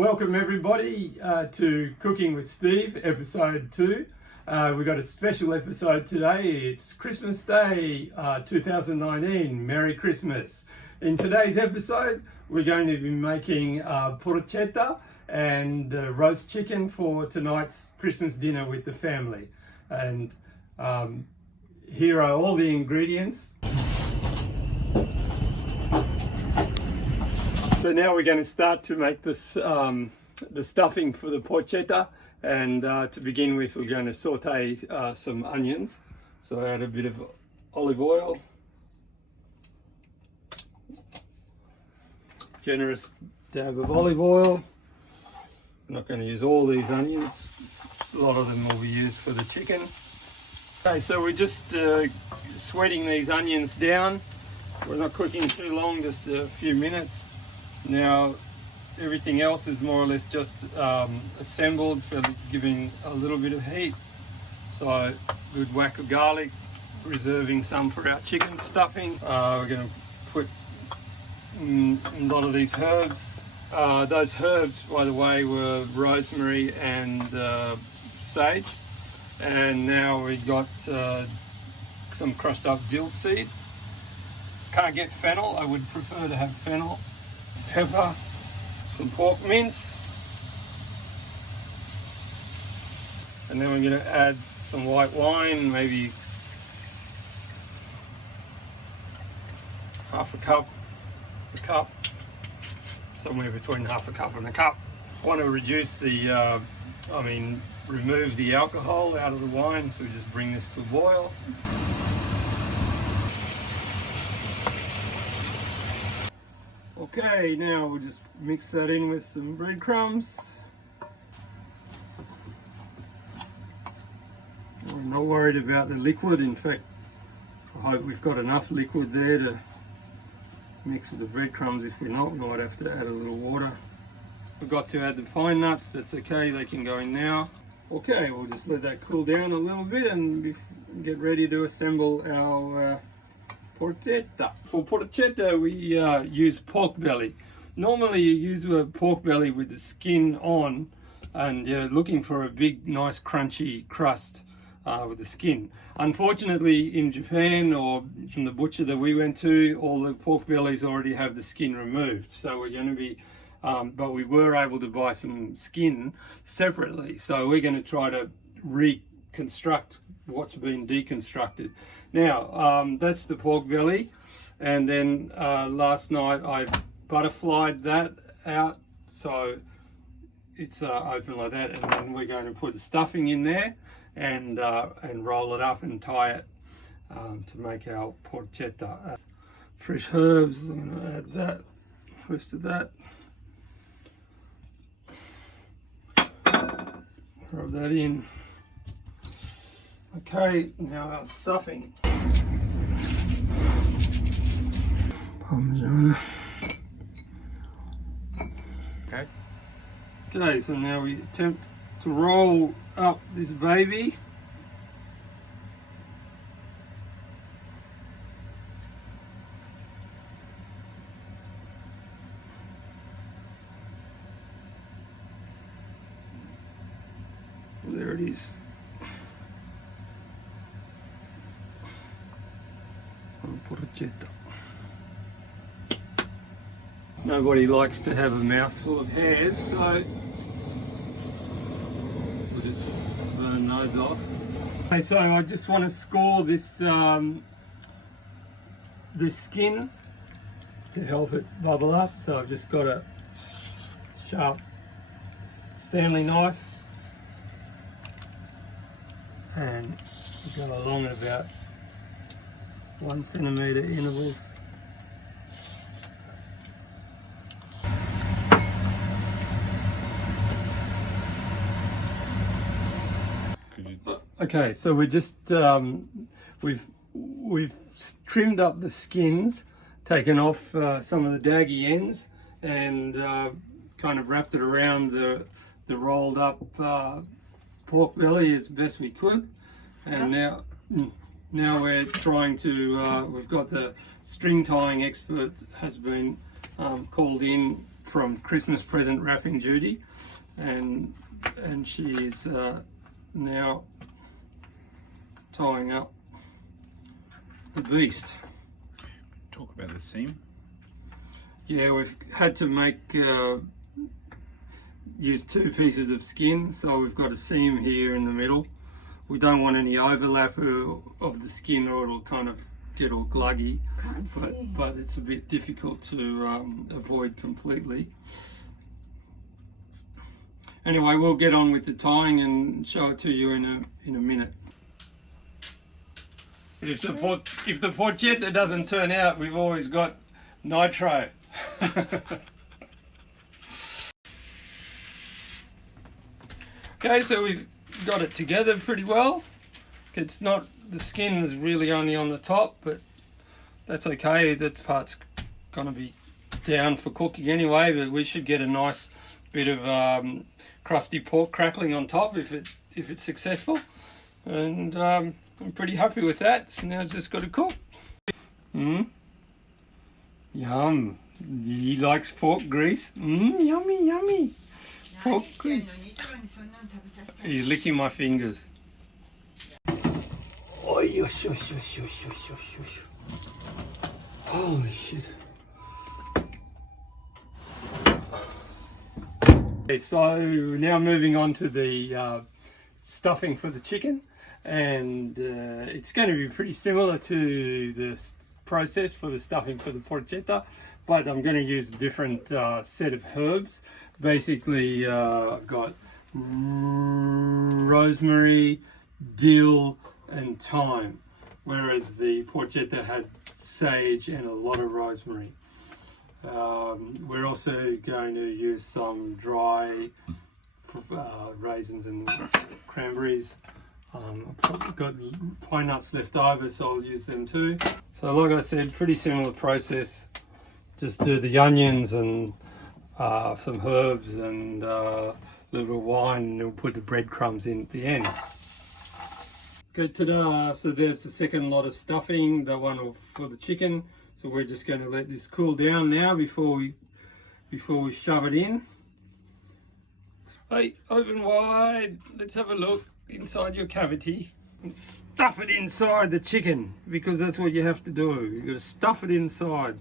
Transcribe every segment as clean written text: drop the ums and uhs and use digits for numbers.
Welcome everybody to Cooking with Steve, episode 2. We've got a special episode today. It's Christmas Day 2019. Merry Christmas. In today's episode, we're going to be making porchetta and roast chicken for tonight's Christmas dinner with the family. And here are all the ingredients. So now we're going to start to make this, the stuffing for the porchetta, and to begin with we're going to saute some onions. So add a bit of olive oil, generous dab of olive oil. I'm not going to use all these onions, a lot of them will be used for the chicken. Okay, so we're just sweating these onions down. We're not cooking too long, just a few minutes. Now everything else is more or less just assembled for giving a little bit of heat. So a good whack of garlic, reserving some for our chicken stuffing. We're going to put a lot of these herbs. Those herbs, by the way, were rosemary and sage. And now we've got some crushed up dill seed. Can't get fennel, I would prefer to have fennel. Pepper, some pork mince, and then we're going to add some white wine, maybe half a cup, somewhere between half a cup and a cup. I want to reduce the, remove the alcohol out of the wine, so we just bring this to a boil. Okay, now we'll just mix that in with some breadcrumbs. We're not worried about the liquid. In fact, I hope we've got enough liquid there to mix with the breadcrumbs. If we're not, we might have to add a little water. Forgot to add the pine nuts. That's okay, they can go in now. Okay, we'll just let that cool down a little bit and get ready to assemble our porchetta. For porchetta we use pork belly. Normally you use a pork belly with the skin on, and you're looking for a big nice crunchy crust with the skin. Unfortunately in Japan, or from the butcher that we went to, all the pork bellies already have the skin removed. So we're going to be, but we were able to buy some skin separately. So we're going to try to reconstruct what's been deconstructed. Now that's the pork belly, and then last night I butterflied that out so it's open like that, and then we're going to put the stuffing in there and roll it up and tie it to make our porchetta. Fresh herbs, I'm going to add that, rest of that. Rub that in. Okay, now our stuffing. Parmesan. Okay, so now we attempt to roll up this baby. There it is. Porchetta. Nobody likes to have a mouthful of hairs, so we'll just burn those off. Okay, so I just want to score this this skin to help it bubble up. So I've just got a sharp Stanley knife and go along at about 1 centimetre intervals. Okay, so we're just we've trimmed up the skins, taken off some of the daggy ends, and kind of wrapped it around the rolled up pork belly as best we could. And now we're trying to we've got the string tying expert has been called in from Christmas present wrapping duty, and she's now tying up the beast. Talk about the seam. Yeah, we've had to make use 2 pieces of skin, so we've got a seam here in the middle. We don't want any overlap of the skin, or it'll kind of get all gluggy, but it's a bit difficult to avoid completely. Anyway, we'll get on with the tying and show it to you in a minute. If the porchetta doesn't turn out, we've always got nitro. Okay, so we've got it together pretty well. It's not, the skin is really only on the top, but that's okay. That part's gonna be down for cooking anyway, but we should get a nice bit of crusty pork crackling on top if it's successful. And I'm pretty happy with that. So now it's just got to cook. Yum. He likes pork grease. Yummy, yummy. Pork grease. He's licking my fingers. Oh, yosh, yosh, yosh, yosh, yosh, yosh, yosh. Holy shit. Okay, so now moving on to the stuffing for the chicken, and it's going to be pretty similar to the process for the stuffing for the porchetta, but I'm going to use a different set of herbs. Basically got rosemary, dill and thyme, whereas the porchetta had sage and a lot of rosemary. We're also going to use some dry raisins and cranberries. I've probably got pine nuts left over, so I'll use them too. So like I said, pretty similar process. Just do the onions and some herbs and a little wine, and we'll put the breadcrumbs in at the end. Good, ta-da! So there's the second lot of stuffing, the one for the chicken. So we're just going to let this cool down now before we shove it in. Hey, open wide. Let's have a look inside your cavity and stuff it inside the chicken, because that's what you have to do. You've got to stuff it inside.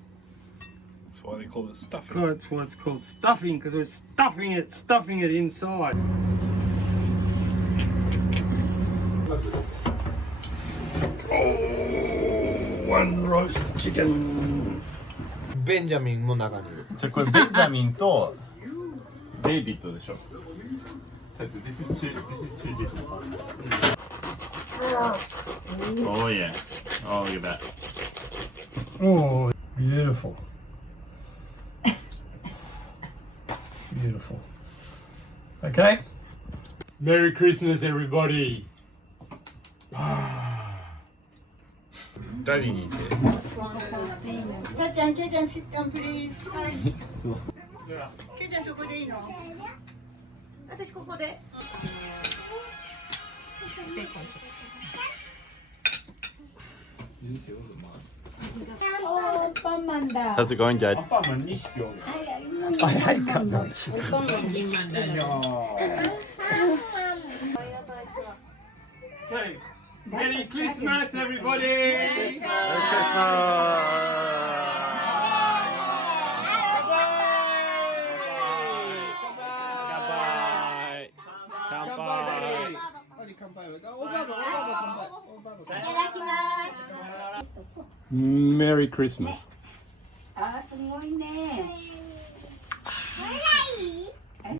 That's why they call it stuffing. That's why it's called stuffing, because we're stuffing it inside. Oh, one roast chicken. ベンジャミンの中に。これベンジャミンとデイビッドでしょ。This is too different. Oh yeah. Oh, look at that. Oh, beautiful. Beautiful. Okay. Merry Christmas, everybody. ダディにいて。ケイちゃん、sit down please。そう。ケイちゃんそこでいいの？私ここで。안방만다. How's it going, Dad? 아빠만 2시 오고. 아이, 깜짝이야. Okay. Merry Christmas, everybody! Merry Merry Christmas. 아, 동호이네.